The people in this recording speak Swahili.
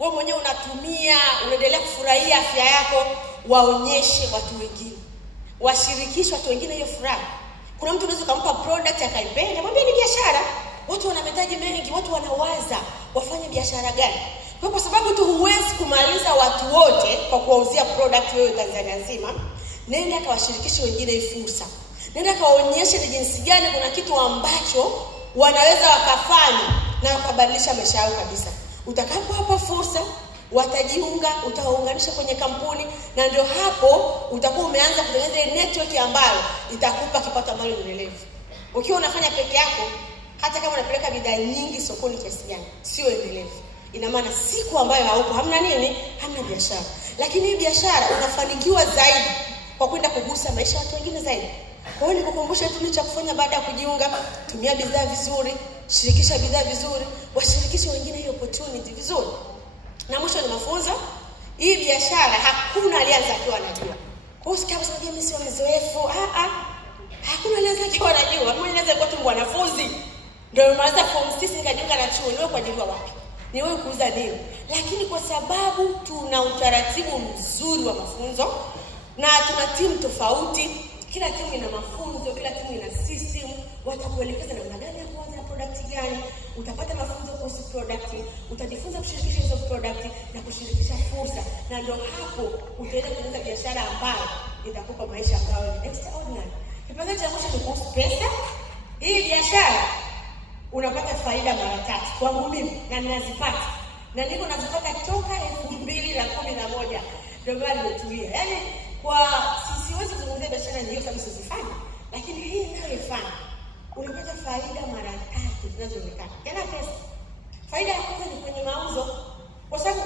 wewe mwenyewe unatumia, unaendelea kufurahia afya yako, waonyeshe watu wengine. Washirikishe watu wengine hiyo furaha. Kuna mtu unaweza kumpa product akaipenda, mwambie ni biashara. Watu wana mahitaji mengi, watu wanawaza wafanye biashara gani. Kwa sababu tu huwezi kumaliza watu wote kwa kuwauzia product wewe Tanzania nzima, nenda kawashirikishe wengine hii fursa. Nenda kawaonyeshe ni jinsi gani kuna kitu ambacho wanaweza wakafanya na wakabadilisha maisha yao kabisa. Utakapowapa fursa, watajiunga, utawaunganisha kwenye kampuni, na ndio hapo utakuwa umeanza kutengeneza network ambayo itakupa kipato ambacho ni endelevu. Ukiwa unafanya peke yako, hata kama unapeleka bidhaa nyingi sokoni kiasi gani, sio endelevu. Ina maana siku ambayo haupo, hamna nini? Hamna biashara. Lakini hii biashara unafanikiwa zaidi kwa kwenda kugusa maisha ya watu wengine zaidi. Kwa hiyo nikukumbusha tu cha kufanya baada ya kujiunga, tumia bidhaa vizuri, shirikisha bidhaa vizuri, washirikishe wengine hiyo opportunity vizuri. Na mwisho ni mafunzo. Hii biashara hakuna alianza akiwa anajua. Kwa hiyo kama sababu mimi sio mzoefu, hakuna alianza akiwa anajua. Mimi naweza kuwa tu mwanafunzi. Ndio nimaliza form 6 nikajiunga na chuo, niwe kwa ajili wapi? Ni wewe kuuza nini? Lakini kwa sababu tuna utaratibu mzuri wa mafunzo na tuna timu tofauti, kila timu ina mafunzo, kila timu ina system, watakuelekeza namna gani ya kuanza product gani, utapata mafunzo kuhusu product, utajifunza kushirikisha hizo product na kushirikisha fursa, na ndio hapo utaenda kuanza biashara ambayo itakupa maisha ambayo ni extraordinary. Kipengele cha mwisho ni kuhusu pesa. Hii biashara unapata faida mara 3 kwangu mimi, na ninazipata. Na niko nazipata toka 2011. Ndio maana nimetulia. Yaani kwa siwezi kuzungumzia biashara nyingine kama sizifanya, lakini hii ninayoifanya unapata faida mara 3 zinazoonekana. Tena pesa. Faida ya kwanza ni kwenye mauzo. Kwa sababu